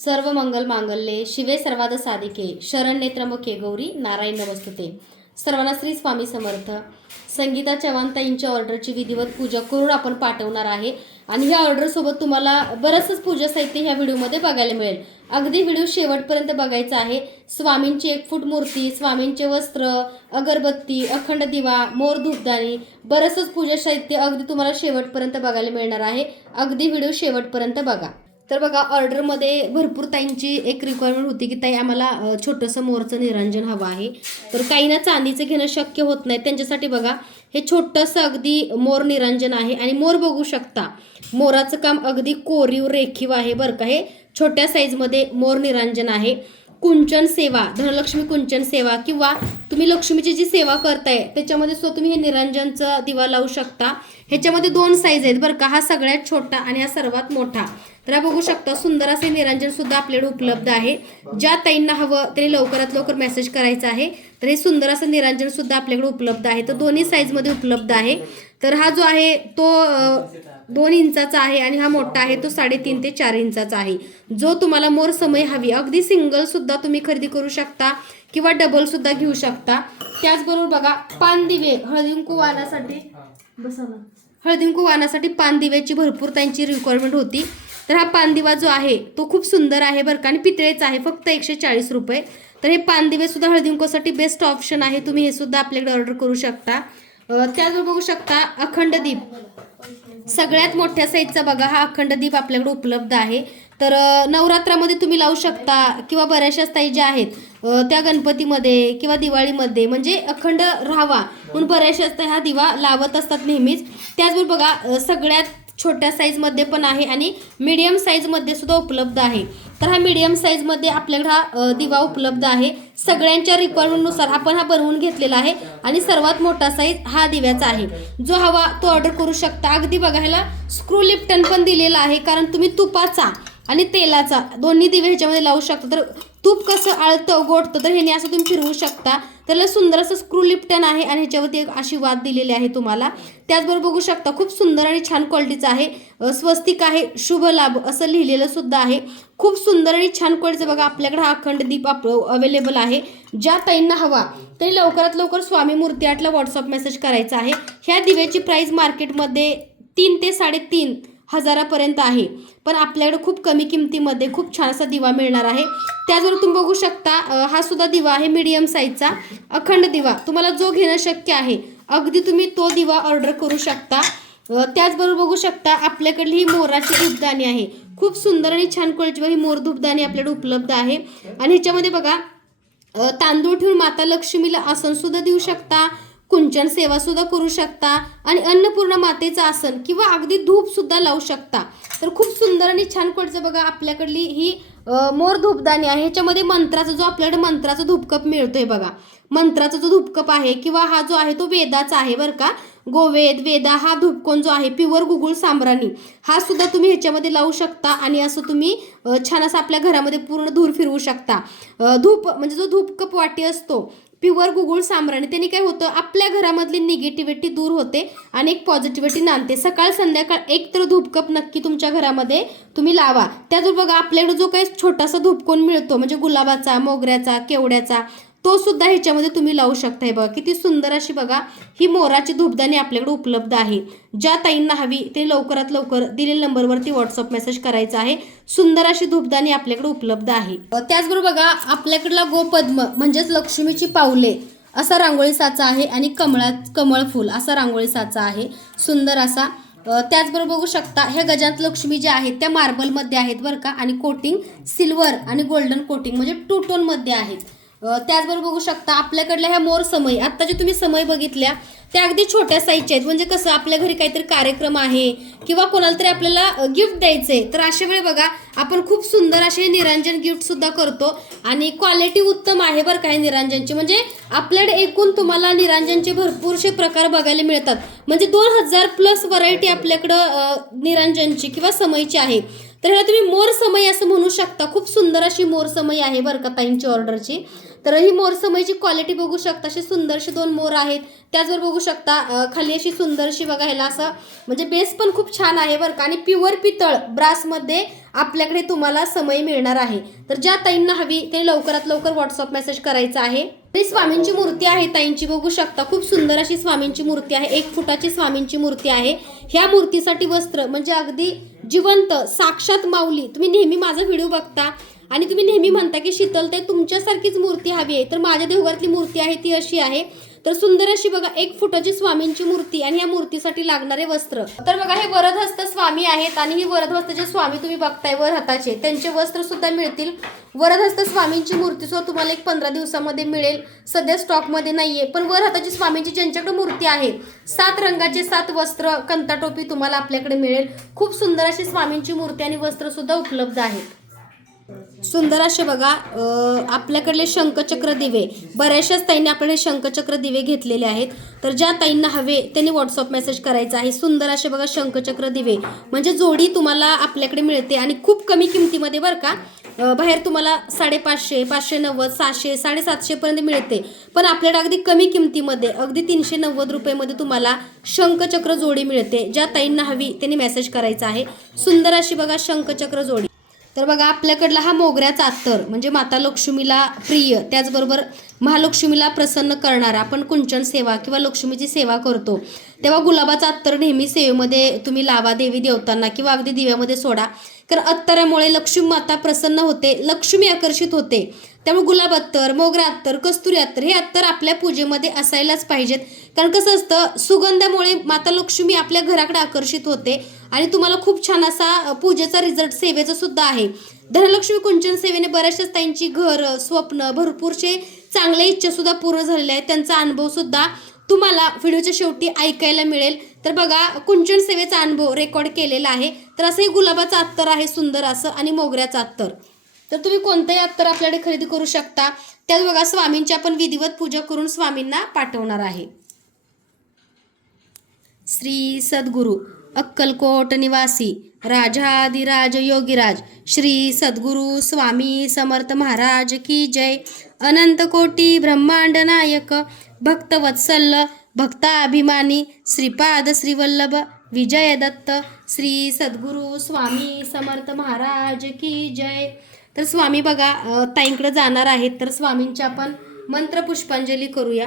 सर्व मंगल मांगल्ये शिवे सर्वाद साधिके शरण त्र्यंबके गौरी नारायण नमस्तुते. सर्वांना श्री स्वामी समर्थ. संगीता चव्हाणताईंच्या ऑर्डरची विधिवत पूजा करून आपण पाठवणार आहे. आणि ह्या ऑर्डरसोबत तुम्हाला बरंचसंच पूजा साहित्य ह्या व्हिडिओमध्ये बघायला मिळेल. अगदी व्हिडिओ शेवटपर्यंत बघायचा आहे. स्वामींची एक फूट मूर्ती स्वामींचे वस्त्र अगरबत्ती अखंड दिवा मोर धूपदाणी बरंचसंच पूजा साहित्य अगदी तुम्हाला शेवटपर्यंत बघायला मिळणार आहे. अगदी व्हिडिओ शेवटपर्यंत बघा. तर बघा ऑर्डरमध्ये भरपूर ताईंची एक रिक्वायरमेंट होती की ताई आम्हाला छोटंसं मोरचं निरांजन हवं आहे. तर काहींना चांदीचं घेणं शक्य होत नाही. त्यांच्यासाठी बघा हे छोटंसं अगदी मोर निरांजन आहे. आणि मोर बघू शकता मोराचं काम अगदी कोरीव रेखीव आहे बरं का. हे छोट्या साईजमध्ये मोर निरांजन आहे. कुंचन सेवा धनलक्ष्मी कुंचन सेवा किंवा तुम्ही लक्ष्मीची जी सेवा करताय त्याच्यामध्ये सो तुम्ही हे निरंजनचं दिवा लावू शकता. ह्याच्यामध्ये दोन साईज आहेत बरं का. हा सगळ्यात छोटा आणि हा सर्वात मोठा. तर हा बघू शकता सुंदर असे निरंजन सुद्धा आपल्याकडे उपलब्ध आहे. ज्या ताईंना हवं त्यांनी लवकरात लवकर मेसेज करायचा आहे. तर हे सुंदर असं निरंजन सुद्धा आपल्याकडे उपलब्ध आहे. तर दोन्ही साईजमध्ये उपलब्ध आहे. तर हा जो आहे तो दोन इंचाचा आहे आणि हा मोठा आहे तो साडेतीन ते चार इंचाचा आहे. जो तुम्हाला मोर समय हवी अगदी सिंगल सुद्धा तुम्ही खरेदी करू शकता किंवा डबल सुद्धा घेऊ शकता. त्याचबरोबर बघा पान दिवे हळदी कुंकू वाहण्यासाठी बसा ना. पान दिव्याची भरपूर त्यांची रिक्वायरमेंट होती. तर हा पानदिवा जो आहे तो खूप सुंदर आहे बरं का आणि पितळेचा आहे फक्त एकशे चाळीस रुपये. तर हे पानदिवे सुद्धा बेस्ट ऑप्शन आहे तुम्ही हे सुद्धा आपल्याकडे ऑर्डर करू शकता. त्याचबरोबर बघू शकता अखंड दीप. सगळ्यात मोठ्या साईजचा बघा हा अखंड दीप आपल्याकडे उपलब्ध आहे. तर नवरात्रामध्ये तुम्ही लावू शकता किंवा बऱ्याचशा ताई ज्या आहेत त्या गणपतीमध्ये किंवा दिवाळीमध्ये म्हणजे अखंड राहावा. म्हणून बऱ्याचशा ताई हा दिवा लावत असतात नेहमीच. त्याचबरोबर बघा सगळ्यात छोट्या साईजमध्ये पण आहे आणि मीडियम साईजमध्ये सुद्धा उपलब्ध आहे. तर हा मीडियम साईजमध्ये आपल्याकडे हा दिवा उपलब्ध आहे. सगळ्यांच्या रिक्वायरमेंटनुसार आपण हा बनवून घेतलेला आहे आणि सर्वात मोठा साईज हा दिव्याचा आहे. जो हवा तो ऑर्डर करू शकता. अगदी बघायला स्क्रू लिप्टन पण दिलेला आहे. कारण तुम्ही तुपाचा आणि तेलाचा दोन्ही दिवे ह्याच्यामध्ये लावू शकता. तर तूप कसं आळतं गोठतं तर ह्याने असं तुम्ही फिरवू शकता. त्याला सुंदर असं स्क्रू लिप्टन आहे आणि ह्याच्यावरती एक अशी वाद दिलेली आहे तुम्हाला. त्याचबरोबर बघू शकता खूप सुंदर आणि छान क्वालिटीचं आहे. स्वस्तिक आहे शुभ लाभ असं लिहिलेलं सुद्धा आहे. खूप सुंदर आणि छान क्वालिटीचं बघा आपल्याकडे हा अखंड दीप अवेलेबल आहे. ज्या ताईंना हवा तरी लवकरात लवकर स्वामी मूर्ती आठला व्हॉट्सअप मेसेज करायचा आहे. ह्या दिव्याची प्राईस मार्केटमध्ये तीन ते साडेतीन हजारापर्यंत आहे. पण आपल्याकडे खूप कमी किमतीमध्ये खूप छान असा दिवा मिळणार आहे. त्याचबरोबर तुम्ही बघू शकता हा सुद्धा दिवा आहे मीडियम साईजचा अखंड दिवा. तुम्हाला जो घेणं शक्य आहे अगदी तुम्ही तो दिवा ऑर्डर करू शकता. त्याचबरोबर बघू शकता आपल्याकडली ही मोराची धूपदाणी आहे. खूप सुंदर आणि छान क्वालिटी ही मोर धूपदाणी आपल्याकडे उपलब्ध आहे. आणि ह्याच्यामध्ये बघा तांदूळ ठेवून माता लक्ष्मीला आसन सुद्धा देऊ शकता. कुंचन सेवा सुद्धा करू शकता आणि अन्नपूर्ण मातेचं आसन किंवा अगदी धूप सुद्धा लावू शकता. तर खूप सुंदर आणि छान पडचं बघा आपल्याकडली ही मोर धूपदाणी आहे. ह्याच्यामध्ये मंत्राचा जो आपल्याकडे मंत्राचा धूपकप मिळतोय बघा. मंत्राचा जो धूपकप आहे किंवा हा जो आहे तो वेदाचा आहे बरं का. गोवेद वेदा हा धूपकोन जो आहे प्युअर गुगुळ सांबराणी. हा सुद्धा तुम्ही ह्याच्यामध्ये लावू शकता आणि असं तुम्ही छान असं आपल्या घरामध्ये पूर्ण धूर फिरवू शकता. धूप म्हणजे जो धूपकप वाटी असतो प्युअर गुगुळ सांबराने त्यांनी काय होतं आपल्या घरामधली निगेटिव्हिटी दूर होते आणि एक पॉझिटिव्हिटी नांदते. सकाळ संध्याकाळ एक तर धूपकप नक्की तुमच्या घरामध्ये तुम्ही लावा. त्याचबरोबर बघा आपल्याकडे जो काही छोटासा धूपकोन मिळतो म्हणजे गुलाबाचा मोगऱ्याचा केवड्याचा तो सुद्धा ह्याच्यामध्ये तुम्ही लावू शकता. हे बघा किती सुंदर अशी बघा ही मोराची धूपदाणी आपल्याकडे उपलब्ध आहे. ज्या ताईंना हवी ते लवकरात लवकर दिलेल्या नंबरवरती व्हॉट्सअप मेसेज करायचा आहे. सुंदर अशी धूपदाणी आपल्याकडे उपलब्ध आहे. त्याचबरोबर बघा आपल्याकडला गोपद्म म्हणजेच लक्ष्मीची पावले असा रांगोळी साचा आहे आणि कमळा कमळ फुल असा रांगोळी साचा आहे. सुंदर असा. त्याचबरोबर बघू शकता ह्या गजांत लक्ष्मी ज्या आहेत त्या मार्बलमध्ये आहेत बरं का आणि कोटिंग सिल्वर आणि गोल्डन कोटिंग म्हणजे टू टोनमध्ये आहेत. त्याचबरोबर बघू शकता आपल्याकडल्या ह्या मोर समय आत्ता जे तुम्ही समय बघितल्या त्या अगदी छोट्या साईजच्या आहेत. म्हणजे कसं आपल्या घरी काहीतरी कार्यक्रम आहे किंवा कोणाला तरी आपल्याला गिफ्ट द्यायचंय तर अशा वेळी बघा आपण खूप सुंदर असे निरंजन गिफ्ट सुद्धा करतो. आणि क्वालिटी उत्तम आहे बरं काय निरंजनची. म्हणजे आपल्याकडे एकूण तुम्हाला निरांजनचे भरपूरसे प्रकार बघायला मिळतात. म्हणजे दोन हजार प्लस व्हरायटी आपल्याकडं निरांजनची किंवा समयची आहे. तर ह्याला तुम्ही मोर समय असं म्हणू शकता. खूप सुंदर अशी मोर समय आहे बरं का ताईंची ऑर्डरची तर ही मोर समयची क्वालिटी बघू शकता अशी सुंदरशी दोन मोर आहेत. त्याचबरोबर बघू शकता खाली अशी सुंदरशी बघायला असं म्हणजे बेस पण खूप छान आहे बरं का. आणि प्युअर पितळ ब्रासमध्ये आपल्याकडे तुम्हाला समय मिळणार आहे. तर ज्या ताईंना हवी ते लवकरात लवकर व्हॉट्सअप मेसेज करायचा आहे. आणि स्वामींची मूर्ती आहे ताईंची बघू शकता. खूप सुंदर अशी स्वामींची मूर्ती आहे. एक फुटाची स्वामींची मूर्ती आहे. ह्या मूर्तीसाठी वस्त्र म्हणजे अगदी जिवंत साक्षात माऊली तुम्ही नेहमी माझा व्हिडिओ बघता. आणि तुम्ही नेहमी म्हणता की शीतलते तुमच्यासारखीच मूर्ती हवी आहे. तर माझ्या देवघरातली मूर्ती आहे ती अशी आहे. तर सुंदर अशी बघा एक फुटाची स्वामींची मूर्ती आणि या मूर्तीसाठी लागणारे वस्त्र. तर बघा हे वरदहस्त स्वामी आहेत आणि ही वरदहस्ताचे स्वामी तुम्ही बघताय वर हाताचे त्यांचे वस्त्र सुद्धा मिळतील. वरदहस्त स्वामींची मूर्ती सुद्धा तुम्हाला एक पंधरा दिवसामध्ये मिळेल. सध्या स्टॉकमध्ये नाहीये पण वर हाताची स्वामींची ज्यांच्याकडे मूर्ती आहे सात रंगाचे सात वस्त्र कंता टोपी तुम्हाला आपल्याकडे मिळेल. खूप सुंदर अशी स्वामींची मूर्ती आणि वस्त्र सुद्धा उपलब्ध आहेत. सुंदर असे बघा आपल्याकडले शंखचक्र दिवे. बऱ्याचशाच ताईंनी आपल्याकडे शंखचक्र दिवे घेतलेले आहेत. तर ज्या ताईंना हवे त्यांनी व्हॉट्सअप मेसेज करायचा आहे. सुंदर असे बघा शंखचक्र दिवे. म्हणजे जोडी तुम्हाला आपल्याकडे मिळते आणि खूप कमी किमतीमध्ये बरं का बाहेर तुम्हाला साडेपाचशे पाचशे नव्वद सहाशे साडेसातशेपर्यंत मिळते. पण आपल्याकडे अगदी कमी किमतीमध्ये अगदी तीनशे नव्वद रुपयेमध्ये तुम्हाला शंखचक्र जोडी मिळते. ज्या ताईंना हवी त्यांनी मेसेज करायचा आहे. सुंदर अशी बघा शंखचक्र जोडी. तर बघा आपल्याकडला हा मोगऱ्याचा अत्तर म्हणजे माता लक्ष्मीला प्रिय त्याचबरोबर महालक्ष्मीला प्रसन्न करणारा आपण कुंचन सेवा किंवा लक्ष्मीची सेवा करतो. तेव्हा गुलाबाचा अत्तर नेहमी सेवेमध्ये तुम्ही लावा देवी देवतांना किंवा अगदी दिव्यामध्ये सोडा. कारण अत्तरामुळे लक्ष्मी माता प्रसन्न होते लक्ष्मी आकर्षित होते. त्यामुळे गुलाब अत्तर मोगरा अत्तर कस्तुरी अत्तर हे अत्तर आपल्या पूजेमध्ये असायलाच पाहिजेत. कारण कसं असतं सुगंधामुळे माता लक्ष्मी आपल्या घराकडे आकर्षित होते आणि तुम्हाला खूप छान असा पूजेचा रिझल्ट सेवेचा सुद्धा आहे. धनलक्ष्मी कुंचन सेवेने बऱ्याचशाच त्यांची घर स्वप्न भरपूरचे चांगल्या इच्छासुद्धा पूर्ण झालेल्या आहेत. त्यांचा अनुभवसुद्धा तुम्हाला व्हिडिओच्या शेवटी ऐकायला मिळेल. तर बघा कुंचन सेवेचा अनुभव रेकॉर्ड केलेला आहे. तर असं हे गुलाबाचं अत्तर आहे सुंदर असं आणि मोगऱ्याचं अत्तर. तर तुम्ही कोणतंही अत्तर आपल्याकडे खरेदी करू शकता? त्यात बघा स्वामींची आपण विधिवत पूजा करून स्वामींना पाठवणार आहे. श्री सद्गुरु अक्कलकोट निवासी राजाधिराज योगीराज श्री सद्गुरु स्वामी समर्थ महाराज की जय. अनंत कोटी ब्रह्मांड नायक भक्तवत्सल भक्ताभिमानी श्रीपाद श्रीवल्लभ विजय दत्त श्री सद्गुरु स्वामी समर्थ महाराज की जय. तर स्वामी बघा ताईंकडे जाणार आहेत तर स्वामींची आपण मंत्र पुष्पांजली करूया.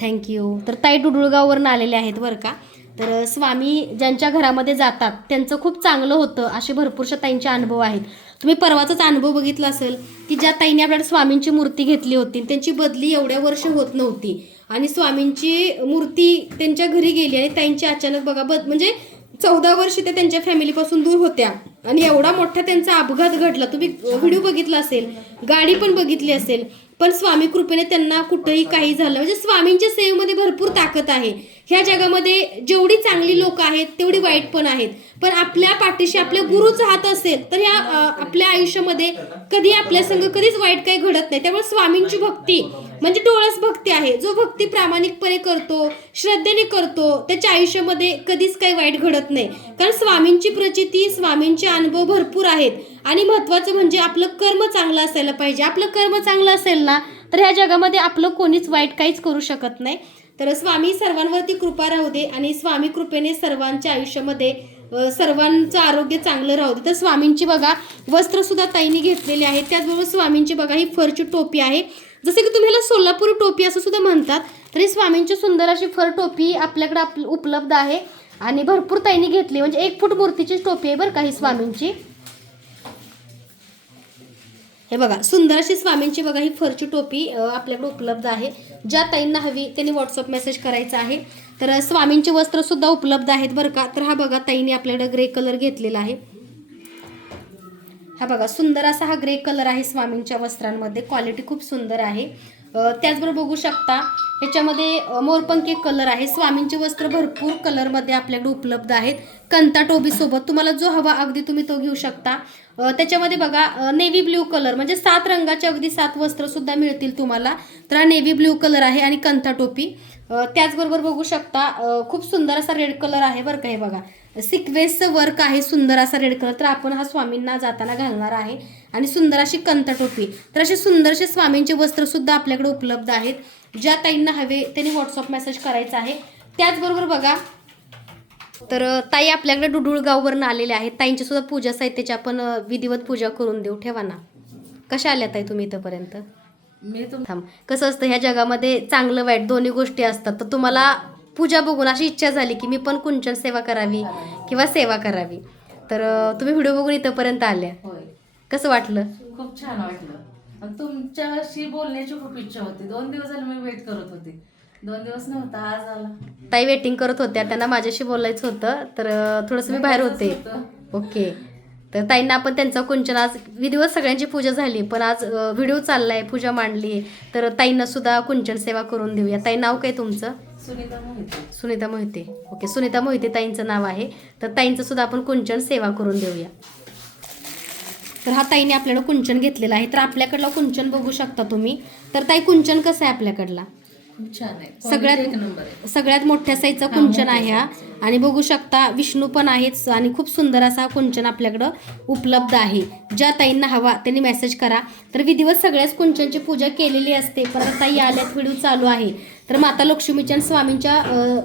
थँक्यू तर ताई डुडुळगाववरून आलेले आहेत बरं का? तर स्वामी ज्यांच्या घरामध्ये जातात त्यांचं खूप चांगलं होतं असे भरपूरशा ताईंचे अनुभव आहेत. तुम्ही परवाचाच अनुभव बघितला असेल की ज्या ताईने आपल्याला स्वामींची मूर्ती घेतली होती त्यांची बदली एवढ्या वर्ष होत नव्हती. आणि स्वामींची मूर्ती त्यांच्या घरी गेली आणि ताईंची अचानक बघा बद म्हणजे चौदा वर्ष त्या त्यांच्या फॅमिलीपासून दूर होत्या. आणि एवढा मोठा त्यांचा अपघात घडला. तुम्ही व्हिडिओ बघितला असेल गाडी पण बघितली असेल पण स्वामी कृपेने त्यांना कुठंही काही झालं म्हणजे स्वामींच्या सेवेमध्ये भरपूर ताकद आहे. ह्या जगामध्ये जेवढी चांगली लोक आहेत तेवढी वाईट पण आहेत. पण आपल्या पाठीशी आपल्या गुरुचा हात असेल तर ह्या आपल्या आयुष्यामध्ये कधी आपल्या संग कधीच वाईट काही घडत नाही. त्यामुळे स्वामींची भक्ती म्हणजे डोळस भक्ती आहे. जो भक्ती प्रामाणिकपणे करतो श्रद्धेने करतो त्याच्या आयुष्यामध्ये कधीच काही वाईट घडत नाही. कारण स्वामींची प्रचिती स्वामींचे अनुभव भरपूर आहेत. आणि महत्वाचं म्हणजे आपलं कर्म चांगलं असायला पाहिजे. आपलं कर्म चांगलं असेल ना तर ह्या जगामध्ये आपलं कोणीच वाईट काहीच करू शकत नाही. तर स्वामी सर्वांवरती कृपा राहू दे आणि स्वामी कृपेने सर्वांच्या आयुष्यामध्ये सर्वांचं आरोग्य चांगलं राहू दे. तर स्वामींची बघा वस्त्रसुद्धा ताईंनी ताईने घेतलेली आहेत. त्याचबरोबर स्वामींची बघा ही फरची टोपी आहे. जसं की तुम्ही ह्याला सोलापूर टोपी असं सुद्धा म्हणतात तरी स्वामींची सुंदर अशी फर टोपी आपल्याकडे आप उपलब्ध आहे. आणि भरपूर ताईने घेतली म्हणजे एक फूट मूर्तीची टोपी आहे बरं का ही स्वामींची. हे बघा सुंदर अशी स्वामींची बघा ही फरची टोपी आपल्याकडे उपलब्ध आहे. ज्या ताईंना हवी त्यांनी व्हॉट्सअप मेसेज करायचा आहे. तर स्वामींचे वस्त्रसुद्धा उपलब्ध आहेत बरं का? तर हा बघा ताईने आपल्याकडे ग्रे कलर घेतलेला आहे. हा बघा सुंदर असा हा ग्रे कलर आहे स्वामींच्या वस्त्रांमध्ये. क्वालिटी खूप सुंदर आहे. त्याचबरोबर बघू शकता ह्याच्यामध्ये मोरपंखे मोरपंखी कलर आहे. स्वामींचे वस्त्र भरपूर कलरमध्ये आपल्याकडे उपलब्ध आहेत. कंता टोबीसोबत तुम्हाला जो हवा अगदी तुम्ही तो घेऊ शकता. त्याच्यामध्ये बघा नेव्ही ब्ल्यू कलर म्हणजे सात रंगाचे अगदी सात वस्त्रसुद्धा मिळतील तुम्हाला. तर हा नेव्ही ब्ल्यू कलर आहे आणि कंथा टोपी. त्याचबरोबर बघू शकता खूप सुंदर असा रेड कलर आहे बरं का हे बघा. सिक्वेन्सचं वर्क आहे सुंदर असा रेड कलर तर आपण हा स्वामींना जाताना घालणार आहे. आणि सुंदर अशी कंत टोपी तर असे सुंदरसे स्वामींचे वस्त्रसुद्धा आपल्याकडे उपलब्ध आहेत. ज्या ताईंना हवे त्यांनी व्हॉट्सअप मेसेज करायचा आहे. त्याचबरोबर बघा तर ताई आपल्याकडे डुडुळगाववरून आलेल्या आहेत. ताईंची सुद्धा पूजा साहित्याची आपण विधिवत पूजा करून देऊ. ठेवा ना. कशा आल्या ताई तुम्ही इथंपर्यंत? मी तुम थांब. कसं असतं ह्या जगामध्ये चांगलं वाईट दोन्ही गोष्टी असतात. तर तुम्हाला पूजा बघून अशी इच्छा झाली की मी पण कुंचन सेवा करावी किंवा सेवा करावी. तर तुम्ही व्हिडिओ बघून इथंपर्यंत आल्या. कसं वाटलं? खूप छान वाटलं. तुमच्याशी बोलण्याची खूप इच्छा होती. दोन दिवस झाले मी वेट करत होते. दोन दिवस नव्हता आज आला. ताई वेटिंग करत होत्या. त्यांना माझ्याशी बोलायचं होतं. तर थोडंसं मी बाहेर होतं. ओके. तर ताईंना आपण त्यांचा कुंचन आज विधिवत सगळ्यांची पूजा झाली पण आज व्हिडिओ चाललाय पूजा मांडली तर ताईंना सुद्धा कुंचन सेवा करून देऊया. ताई नाव काय तुमचं? सुनीता मोहिते. सुनीता मोहिते. ओके सुनीता मोहिते ताईंचं नाव आहे. तर ताईंचं सुद्धा आपण कुंचन सेवा करून देऊया. तर हा ताईने आपल्याला कुंचन घेतलेला आहे. तर आपल्याकडला कुंचन बघू शकता तुम्ही. तर ताई कुंचन कसं आहे आपल्याकडला? खूप छान आहे. सगळ्यात- सगळ्यात मोठ्या साईजचा कुंचन आहे हा. आणि बघू शकता विष्णू पण आहेच आणि खूप सुंदर असा हा कुंचन आपल्याकडं उपलब्ध आहे. ज्या ताईंना हवा त्यांनी मेसेज करा. तर विधिवत सगळ्याच कुंचनची पूजा केलेली असते. पण आता ताई आल्यात व्हिडिओ चालू आहे. तर माता लक्ष्मीच्या आणि स्वामींच्या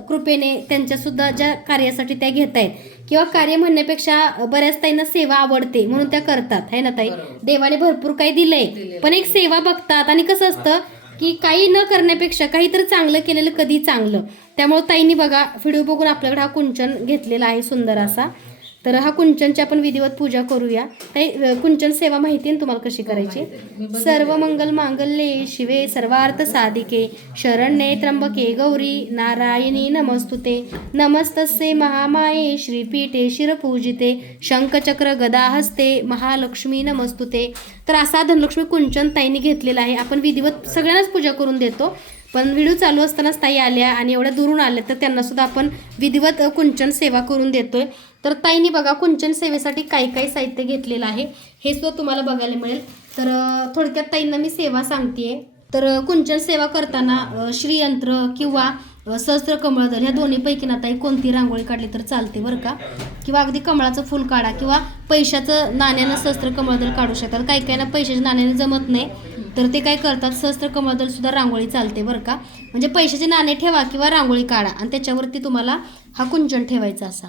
कृपेने त्यांच्या सुद्धा ज्या कार्यासाठी त्या घेत आहेत. किंवा कार्य म्हणण्यापेक्षा बऱ्याच ताईंना सेवा आवडते म्हणून त्या करतात. है ना ताई. देवाने भरपूर काही दिलंय. पण एक सेवा बघतात. आणि कसं असतं की काही न करण्यापेक्षा काहीतरी चांगलं केलेलं कधी चांगलं. त्यामुळे ताईंनी बघा व्हिडिओ बघून आपल्याकडे हा कुंचन घेतलेला आहे सुंदर असा. तर हा कुंचनची आपण विधिवत पूजा करूया. काही कुंचन सेवा माहिती आहे ना तुम्हाला कशी करायची? सर्व मंगल मांगल्ये शिवे सर्वार्थ साधिके. शरण्ये त्र्यंबके गौरी नारायणी नमस्तुते. नमस्तस्ये महामाये श्रीपीठे शिरपूजिते. शंखचक्र गदाहस्ते महालक्ष्मी नमस्तुते. तर असा धनलक्ष्मी कुंचन ताईने घेतलेला आहे. आपण विधिवत सगळ्यांनाच पूजा करून देतो. पण व्हिडिओ चालू असतानाच ताई आल्या आणि एवढ्या दुरून आल्या तर त्यांनासुद्धा आपण विधिवत कुंचन सेवा करून देतोय. तर ताईने बघा कुंचन सेवेसाठी काही काही साहित्य घेतलेलं आहे हे सुद्धा तुम्हाला बघायला मिळेल. तर थोडक्यात ताईंना मी सेवा सांगते तर कुंचन सेवा करताना श्रीयंत्र किंवा सहस्त्र कमळदल ह्या दोन्हीपैकी ना ताई कोणती रांगोळी काढली तर चालते बरं का? किंवा अगदी कमळाचं फुल काढा किंवा पैशाचं नाण्यानं सहस्त्र कमळदल काढू शकतात काही काही ना पैशाच्या नाण्याने जमत नाही तर ते काय करतात? सहस्त्र कमळदल सुद्धा रांगोळी चालते बरं का? म्हणजे पैशाचे नाणे ठेवा किंवा रांगोळी काढा. आणि त्याच्यावरती तुम्हाला हा कुंचन ठेवायचा असा.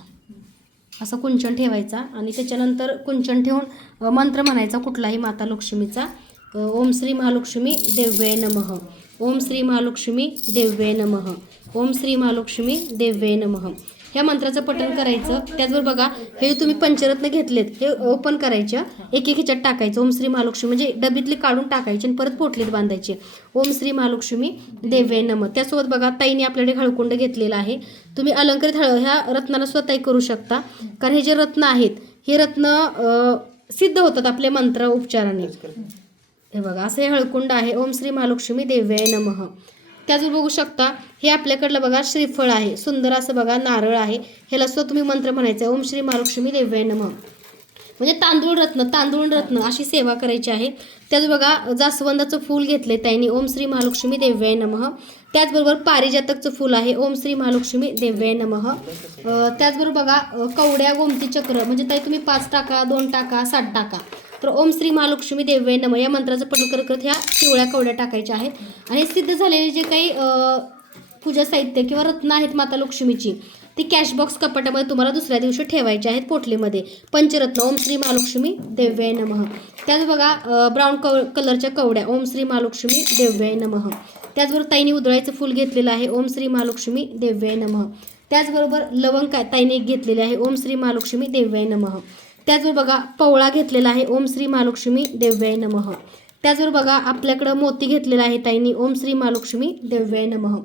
असं कुंचन ठेवायचा आणि त्याच्यानंतर कुंचन ठेवून मंत्र म्हणायचा कुठलाही माता लक्ष्मीचा. ओम श्री महालक्ष्मी देव्ये नमः. ओम श्री महालक्ष्मी देव्ये नमः. ओम श्री महालक्ष्मी देव्ये नमः. ह्या मंत्राचं पठण करायचं. त्याचबरोबर बघा हे तुम्ही पंचरत्न घेतलेत. हे ओपन करायच्या. एक एक ह्याच्यात टाकायचं. ओम श्री महालक्ष्मी म्हणजे डबीतली काढून टाकायची आणि परत पोटलीत बांधायची. ओम श्री महालक्ष्मी देव्ये नम. त्यासोबत बघा ताईने आपल्याकडे हळकुंड घेतलेलं आहे. तुम्ही अलंकृत हळ ह्या रत्नाला स्वतः करू शकता. कारण हे जे रत्न आहेत हे रत्न सिद्ध होतात आपले मंत्र उपचाराने. हे बघा असं हे हळकुंड आहे. ओम श्री महालक्ष्मी देव्याय नमः. त्याचबरोबर बघू शकता. हे आपल्याकडलं बघा श्रीफळ आहे. सुंदर असं बघा नारळ आहे. ह्याला सुद्धा तुम्ही मंत्र म्हणायचं आहे. ओम श्री महालक्ष्मी देव्याय नमः. म्हणजे तांदूळ रत्न तांदूळ रत्न अशी सेवा करायची आहे. त्याच बघा जास्वंदाचं फूल घेतले त्यांनी. ओम श्री महालक्ष्मी देव्याय नमः. त्याचबरोबर पारिजातकचं फूल आहे. ओम श्री महालक्ष्मी देव्याय नमः. त्याचबरोबर बघा कवड्या गोमती चक्र. म्हणजे ताई तुम्ही पाच टाका दोन टाका सात टाका. तर ओम श्री महालक्ष्मी देव्याय नमः या मंत्राचं पठण करत करत ह्या पिवळ्या कवड्या टाकायच्या आहेत. आणि सिद्ध झालेले जे काही पूजा साहित्य किंवा रत्न आहेत माता लक्ष्मीची ती कॅशबॉक्स कपाटामध्ये तुम्हाला दुसऱ्या दिवशी ठेवायची आहेत पोटलीमध्ये. पंचरत्न ओम श्री महालक्ष्मी देव्याय नमः. त्याच बघा ब्राऊन कव कलरच्या कवड्या ओम श्री महालक्ष्मी देव्याय नमः. त्याचबरोबर ताईने उधळायचं फूल घेतलेलं आहे ओम श्री महालक्ष्मी देव्याय नमः. त्याचबरोबर लवंग काय ताईने एक घेतलेले आहे ओम श्री महालक्ष्मी देव्याय नमः. त्याचबरोबर बघा पवळा घेतलेला आहे ओम श्री महालक्ष्मी देव्याय नमः. त्याचबरोबर बघा आपल्याकडं मोती घेतलेला आहे ताईंनी ओम श्री महालक्ष्मी देव्याय नमः.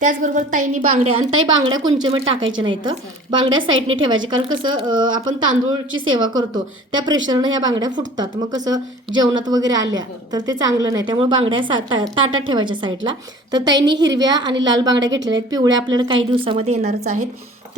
त्याचबरोबर ताईंनी बांगड्या आणि ताई बांगड्या कुंचेमध्ये टाकायच्या नाहीत? बांगड्या साईडने ठेवायच्या कारण कसं आपण तांदूळची सेवा करतो त्या प्रेशरनं ह्या बांगड्या फुटतात. मग कसं जेवणात वगैरे आल्या तर ते चांगलं नाही. त्यामुळे बांगड्या सा ता- ताटात ठेवायच्या साईडला. तर ताईंनी हिरव्या आणि लाल बांगड्या घेतलेल्या आहेत. पिवळ्या आपल्याला काही दिवसामध्ये येणारच आहेत.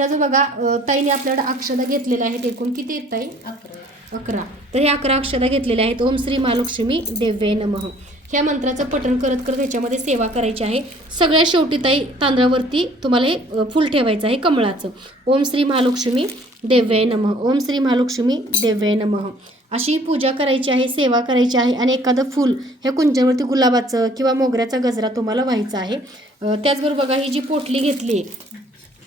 त्याचं बघा ताईने आपल्याकडे अक्षदा घेतलेल्या आहेत एकूण. किती आहेत ताई? अकरा. अकरा. तर हे अकरा अक्षदा घेतलेल्या आहेत. ओम श्री महालक्ष्मी देव्य नमः. ह्या मंत्राचं पठण करत करत ह्याच्यामध्ये सेवा करायची आहे. सगळ्या शेवटी ताई तांदळावरती तुम्हाला हे फुल ठेवायचं आहे कमळाचं. ओम श्री महालक्ष्मी देव्याय नमः. ओम श्री महालक्ष्मी देव्याय नमः. अशी पूजा करायची आहे सेवा करायची आहे आणि एखादं फूल ह्या कुंजावरती गुलाबाचं किंवा मोगऱ्याचा गजरा तुम्हाला व्हायचा आहे. त्याचबरोबर बघा ही जी पोटली घेतली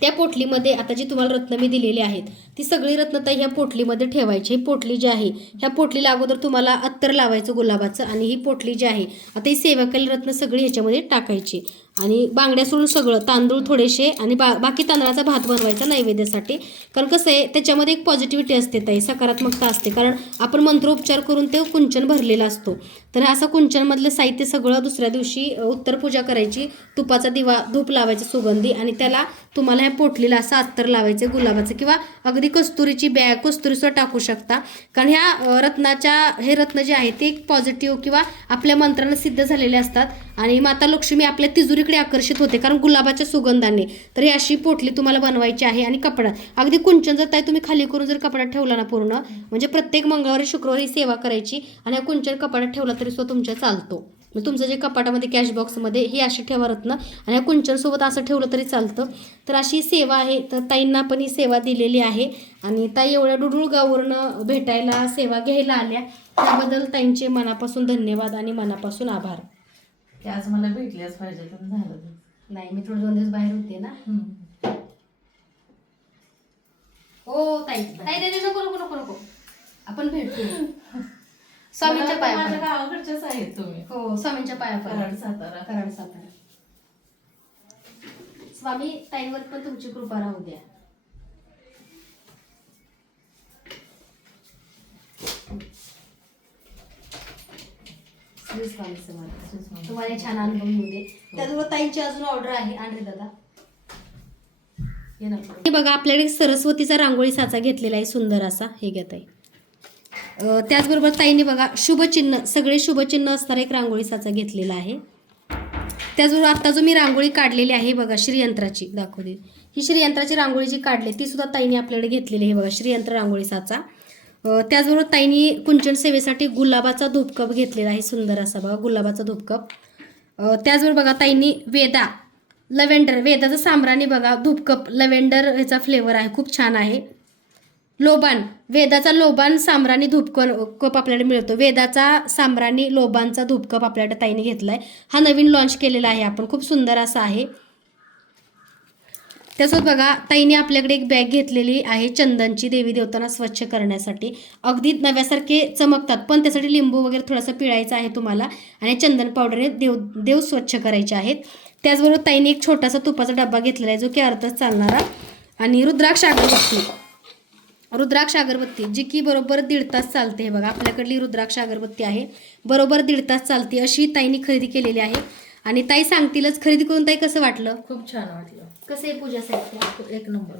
त्या पोटलीमध्ये आता जी तुम्हाला रत्न मी दिलेली आहेत ती सगळी रत्नताई ह्या पोटलीमध्ये ठेवायची ही पोटली जी आहे ह्या पोटलीला अगोदर तुम्हाला अत्तर लावायचं गुलाबाचं आणि ही पोटली जी आहे आता ही सेवा केलेली रत्न सगळी ह्याच्यामध्ये टाकायची. आणि बांगड्या सोडून सगळं तांदूळ थोडेसे आणि बा बाकी तांदळाचा भात बनवायचा नैवेद्यासाठी. कारण कसं आहे त्याच्यामध्ये एक पॉझिटिव्हिटी असते ताई सकारात्मकता असते. कारण आपण मंत्रोपचार करून ते कुंचन भरलेला असतो. तर असं कुंचनमधलं साहित्य सगळं दुसऱ्या दिवशी उत्तर पूजा करायची. तुपाचा दिवा धूप लावायचा सुगंधी आणि त्याला तुम्हाला ह्या पोटलेलं असं अत्तर लावायचं गुलाबाचं किंवा अगदी कस्तुरीची बॅग कस्तुरीसुद्धा टाकू शकता. कारण ह्या रत्नाच्या हे रत्न जे आहे ते एक पॉझिटिव्ह किंवा आपल्या मंत्रानं सिद्ध झालेले असतात. आणि माता लक्ष्मी आपल्या तिजोरीकडे आकर्षित होते कारण गुलाबाच्या सुगंधाने. तर ही अशी पोटली तुम्हाला बनवायची आहे आणि कपडा. अगदी कुंचन जर ताई तुम्ही खाली करून जर कपडा ठेवला ना पूर्ण म्हणजे प्रत्येक मंगळवारी शुक्रवारी सेवा करायची आणि हा कुंचन कपडा ठेवला तरी सुद्धा तुमच्या चालतो. मग तुमचं जे कपाटामध्ये कॅश बॉक्समध्ये हे अशी ठेवा रत्न आणि या कुंचनसोबत असं ठेवलं तरी चालतं. तर अशी सेवा आहे तर ताईंना पण ही सेवा दिलेली आहे. आणि ताई एवढ्या डुडुळगाववरनं भेटायला सेवा घ्यायला आल्या. त्याबद्दल ताईंचे मनापासून धन्यवाद आणि मनापासून आभार. की आज मला भेटल्याच पाहिजे पण झालं ते. नाही मी थोडे दोन दिवस बाहेर होते ना. हो ताई ताई ताई नको नको नको नको आपण भेटू स्वामींच्या पाया माझ्या. गावाकडच्याच आहेत तुम्ही हो स्वामींच्या पाया. कराड सातारा कराड सातारा स्वामी ताईंवर पण तुमची कृपा राहू द्या श्री स्वामी समर्थ श्री स्वामी. तुम्हाला छान अनुभव येऊ दे. त्याचबरोबर ताईंची अजून ऑर्डर आहे आणि दादा. हे. हे बघा आपल्याकडे सरस्वतीचा रांगोळी साचा घेतलेला आहे सुंदर असा. हे ताई. अ, त्याचबरोबर ताईंनी बघा शुभचिन्ह सगळे शुभचिन्ह असणारा एक रांगोळी साचा घेतलेला आहे. त्याचबरोबर आता जो मी रांगोळी काढलेली आहे बघा श्रीयंत्राची. दाखवते. ही श्रीयंत्राची रांगोळी जी काढली ती सुद्धा ताईंनी आपल्याकडे घेतलेली आहे बघा श्रीयंत्र रांगोळी साचा. त्याचबरोबर ताईंनी कुंचन सेवेसाठी गुलाबाचा धूपकप घेतलेला आहे सुंदर असा बघा गुलाबाचा धूपकप. त्याचबरोबर बघा ताईंनी वेदा लव्हेंडर वेदाचा सांबराने बघा धूपकप लव्हेंडर ह्याचा फ्लेवर आहे खूप छान आहे. लोबान वेदाचा लोबान साम्राणी धूपक कप आपल्याला मिळतो. वेदाचा साम्राणी लोबानचा धूपकप आपल्याकडे ताईने आहे हा नवीन लॉन्च केलेला आहे आपण खूप सुंदर असा आहे. त्यासोबत बघा ताईने आपल्याकडे एक बॅग घेतलेली आहे चंदनची देवी देवतांना स्वच्छ करण्यासाठी. अगदी नव्यासारखे चमकतात पण त्यासाठी लिंबू वगैरे थोडासा पिळायचा आहे तुम्हाला आणि चंदन पावडरने देव देव स्वच्छ करायचे आहेत. त्याचबरोबर ताईने एक छोटासा तुपाचा डब्बा घेतलेला आहे जो की अर्धच चालणारा आणि रुद्राक्ष अगरबत्ती. रुद्राक्ष अगरबत्ती जी की बरोबर दीड तास चालते हे बघा आपल्याकडली रुद्राक्ष अगरबत्ती आहे. बरोबर दीड तास चालते अशी ताईने खरेदी केलेली आहे. आणि ताई सांगतीलच खरेदी करून ताई कसं वाटलं? खूप छान वाटलं. कसं आहे पूजा साहित्य एक नंबर.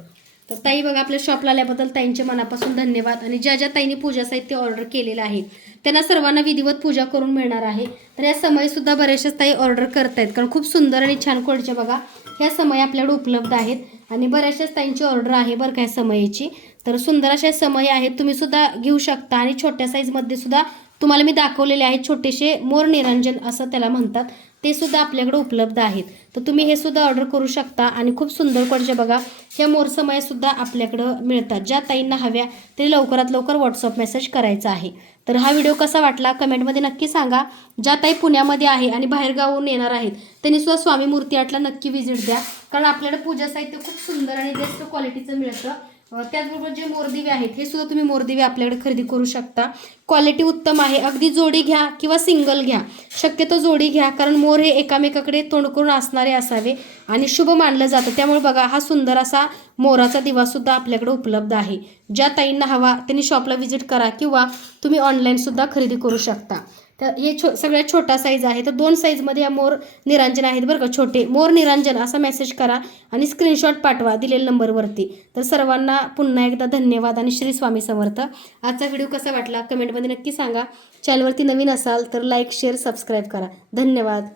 तर ताई बघा आपल्या शॉपला आल्याबद्दल ताईंचे मनापासून धन्यवाद आणि ज्या ज्या ताईंनी पूजा साहित्य ऑर्डर केलेलं आहे त्यांना सर्वांना विधिवत पूजा करून मिळणार आहे. तर या समयसुद्धा बऱ्याचशाच ताई ऑर्डर करतायत कारण खूप सुंदर आणि छान क्वालिटीच्या बघा ह्या समय आपल्याकडे उपलब्ध आहेत आणि बऱ्याचशाच ताईंची ऑर्डर आहे बरं काय समयाची तर सुंदर अशा समय आहेत तुम्ही सुद्धा घेऊ शकता आणि छोट्या साईजमध्ये सुद्धा तुम्हाला मी दाखवलेले आहेत छोटेसे मोर निरंजन असं त्याला म्हणतात. ते सुद्धा आपल्याकडे उपलब्ध आहेत. तर तुम्ही हे सुद्धा ऑर्डर करू शकता आणि खूप सुंदर क्वालिटीच्या बघा. ह्या मोर सुद्धा आपल्याकडं मिळतात. ज्या ताईंना हव्या ते लवकरात लवकर व्हॉट्सअप मेसेज करायचा आहे. तर हा व्हिडिओ कसा वाटला कमेंटमध्ये नक्की सांगा. ज्या ताई पुण्यामध्ये आहे आणि बाहेरगावून येणार आहेत त्यांनी सुद्धा स्वामी मूर्ती आटला नक्की व्हिजिट द्या. कारण आपल्याकडे पूजा साहित्य खूप सुंदर आणि बेस्ट क्वालिटीचं मिळतं. त्याचबरोबर जे मोरदिवे आहेत हे सुद्धा तुम्ही मोरदिवे आपल्याकडे खरेदी करू शकता. क्वालिटी उत्तम आहे. अगदी जोडी घ्या किंवा सिंगल घ्या. शक्यतो जोडी घ्या कारण मोर हे एकामेकाकडे तोंड करून असणारे असावे आणि शुभ मानलं जातं. त्यामुळे बघा हा सुंदर असा मोराचा दिवा सुद्धा आपल्याकडे उपलब्ध आहे. ज्या ताईंना हवा त्यांनी शॉपला व्हिजिट करा किंवा तुम्ही ऑनलाईन सुद्धा खरेदी करू शकता. तर हे छो सगळ्यात छोटा साईज आहे. तर दोन साईजमध्ये या मोर निरांजन आहेत बरं का छोटे. मोर निरांजन असा मेसेज करा आणि स्क्रीनशॉट पाठवा दिलेल्या नंबरवरती तर सर्वांना पुन्हा एकदा धन्यवाद आणि श्री स्वामी समर्थ. आजचा व्हिडिओ कसा वाटला? कमेंटमध्ये नक्की सांगा. चॅनलवरती नवीन असाल तर लाईक शेअर सबस्क्राईब करा. धन्यवाद.